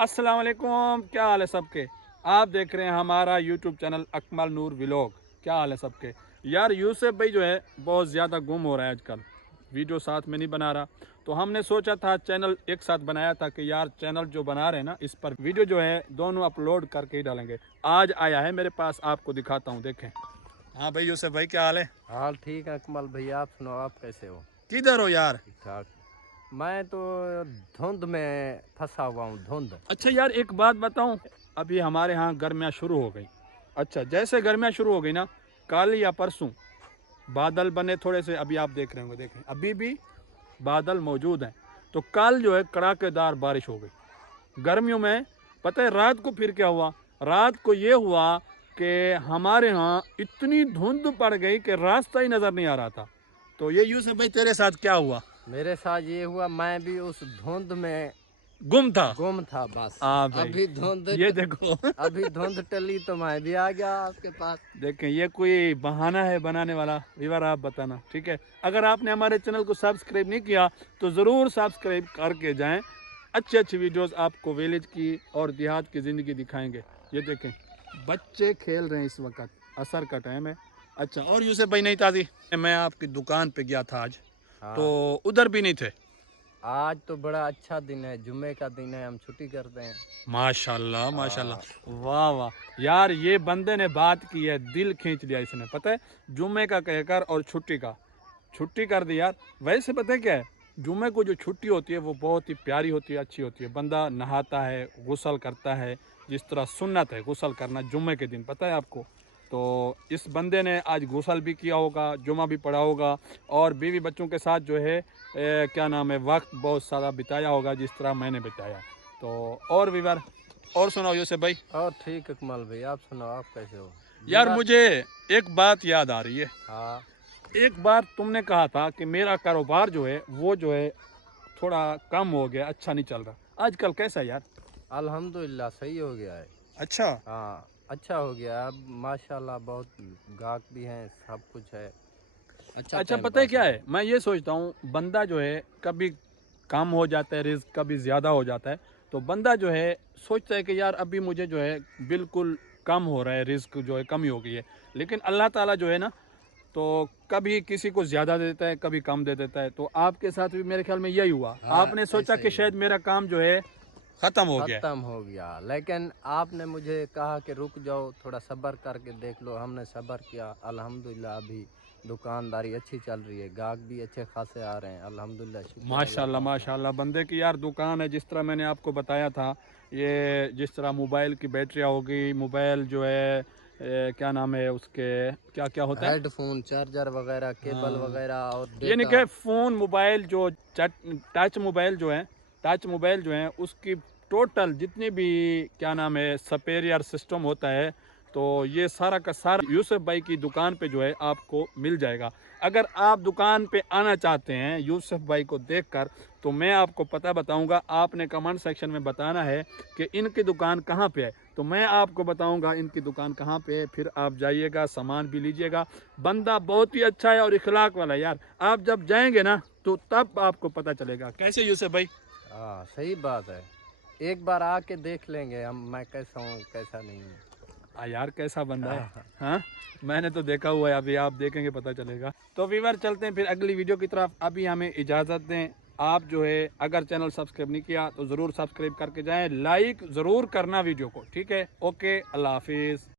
अस्सलाम वालेकुम, क्या हाल है सबके। आप देख रहे हैं हमारा यूट्यूब चैनल अकमल नूर व्लॉग। क्या हाल है सबके। यार यूसुफ भाई जो है बहुत ज़्यादा गुम हो रहा है आजकल, वीडियो साथ में नहीं बना रहा। तो हमने सोचा था चैनल एक साथ बनाया था कि यार चैनल जो बना रहे हैं ना, इस पर वीडियो जो है दोनों अपलोड करके ही डालेंगे। आज आया है मेरे पास, आपको दिखाता हूँ, देखें। हाँ भाई यूसुफ भाई, क्या हाल है। हाल ठीक है अकमल भैया, आप सुनाओ, आप कैसे हो। किधर हो यार। ठीक ठाक। मैं तो धुंध में फंसा हुआ हूँ, धुंध। अच्छा यार एक बात बताऊं, अभी हमारे यहाँ गर्मियाँ शुरू हो गई। अच्छा जैसे गर्मियाँ शुरू हो गई ना, कल या परसों बादल बने थोड़े से, अभी आप देख रहे होंगे, देखें अभी भी बादल मौजूद हैं। तो कल जो है कड़ाकेदार बारिश हो गई गर्मियों में। पता है रात को फिर क्या हुआ, रात को ये हुआ कि हमारे यहाँ इतनी धुंध पड़ गई कि रास्ता ही नज़र नहीं आ रहा था। तो ये यूसुफ भाई तेरे साथ क्या हुआ। मेरे साथ ये हुआ, मैं भी उस धुंध में गुम था। गुम था बस। हाँ भाई, अभी धुंध ये देखो अभी धुंध टली तो मैं भी आ गया आपके पास। देखें ये कोई बहाना है बनाने वाला। विवर आप बताना, ठीक है। अगर आपने हमारे चैनल को सब्सक्राइब नहीं किया तो ज़रूर सब्सक्राइब करके जाएं। अच्छी अच्छी वीडियोस आपको विलेज की और देहात की ज़िंदगी दिखाएंगे। ये देखें बच्चे खेल रहे हैं इस वक्त, असर का टाइम है। अच्छा और यूसुफ भाई नहीं ताज़ी, मैं आपकी दुकान पे गया था आज, हाँ, तो उधर भी नहीं थे। आज तो बड़ा अच्छा दिन है, जुम्मे का दिन है, हम छुट्टी करते हैं। माशाल्लाह माशाल्लाह, वाह वाह। यार ये बंदे ने बात की है, दिल खींच लिया इसने। पता है जुम्मे का कहकर और छुट्टी का छुट्टी कर दी यार। वैसे पता है क्या है, जुम्मे को जो छुट्टी होती है वो बहुत ही प्यारी होती है, अच्छी होती है। बंदा नहाता है, गुस्ल करता है, जिस तरह सुन्नत है गुस्ल करना जुम्मे के दिन, पता है आपको। तो इस बंदे ने आज गुस्ल भी किया होगा, जुम्मा भी पढ़ा होगा, और बीवी बच्चों के साथ जो है क्या नाम है, वक्त बहुत सारा बिताया होगा जिस तरह मैंने बिताया। तो और विवर, और सुनाओ यूसुफ भाई। और ठीक अकमल भाई, आप सुनाओ, आप कैसे हो। यार मुझे एक बात याद आ रही है। हाँ, एक बार तुमने कहा था कि मेरा कारोबार जो है वो जो है थोड़ा कम हो गया, अच्छा नहीं चल रहा। आजकल कैसा है यार। अल्हम्दुलिल्लाह सही हो गया है। अच्छा हाँ, अच्छा हो गया अब माशाल्लाह, बहुत गाहक भी हैं, सब कुछ है। अच्छा अच्छा टाइम पता है पास क्या हो है, रहा मैं ये सोचता हूँ बंदा जो है कभी कम हो जाता है रिस्क, कभी ज़्यादा हो जाता है। तो बंदा जो है सोचता है कि यार अभी मुझे जो है बिल्कुल कम हो रहा है, रिस्क जो है कम ही हो गई है। लेकिन अल्लाह ताला जो है ना, तो कभी किसी को ज़्यादा दे देता है, कभी कम दे देता है। तो आपके साथ भी मेरे ख्याल में यही हुआ। है। हाँ, आपने सोचा ऐसा कि ही है। शायद मेरा काम जो है ख़त्म हो गया है। खत्म हो गया, लेकिन आपने मुझे कहा कि रुक जाओ, थोड़ा सब्र करके देख लो। हमने सब्र किया, अल्हम्दुलिल्लाह अभी दुकानदारी अच्छी चल रही है, गाहक भी अच्छे खासे आ रहे हैं, अल्हम्दुलिल्लाह, शुक्र अल्लाह माशाल्लाह पाक का। माशाल्लाह, बंदे की यार दुकान है। जिस तरह मैंने आपको बताया था, ये जिस तरह मोबाइल की बैटरियाँ हो गई, मोबाइल जो है क्या नाम है उसके, क्या क्या होता है। हेडफोन, चार्जर वगैरह, केबल हाँ, वगैरह और ये नहीं डेटा। कि फ़ोन मोबाइल जो टच मोबाइल जो है, टच मोबाइल जो है उसकी टोटल जितनी भी क्या नाम है सपेरियर सिस्टम होता है, तो ये सारा का सारा यूसुफ भाई की दुकान पे जो है आपको मिल जाएगा। अगर आप दुकान पे आना चाहते हैं यूसुफ भाई को देखकर, तो मैं आपको पता बताऊंगा। आपने कमेंट सेक्शन में बताना है कि इनकी दुकान कहाँ पे है, तो मैं आपको बताऊंगा इनकी दुकान कहाँ पे है। फिर आप जाइएगा, सामान भी लीजिएगा। बंदा बहुत ही अच्छा है और इखलाक वाला है यार। आप जब जाएंगे ना तो तब आपको पता चलेगा। कैसे यूसुफ भाई। हाँ, सही बात है। एक बार आके देख लेंगे हम, मैं कैसा हूँ कैसा नहीं हूँ। यार कैसा बंदा है। हाँ, हाँ मैंने तो देखा हुआ है, अभी आप देखेंगे पता चलेगा। तो व्यूअर चलते हैं फिर अगली वीडियो की तरफ। अभी हमें इजाज़त दें। आप जो है अगर चैनल सब्सक्राइब नहीं किया तो ज़रूर सब्सक्राइब करके जाएं, लाइक ज़रूर करना वीडियो को, ठीक है। ओके, अल्लाह हाफिज़।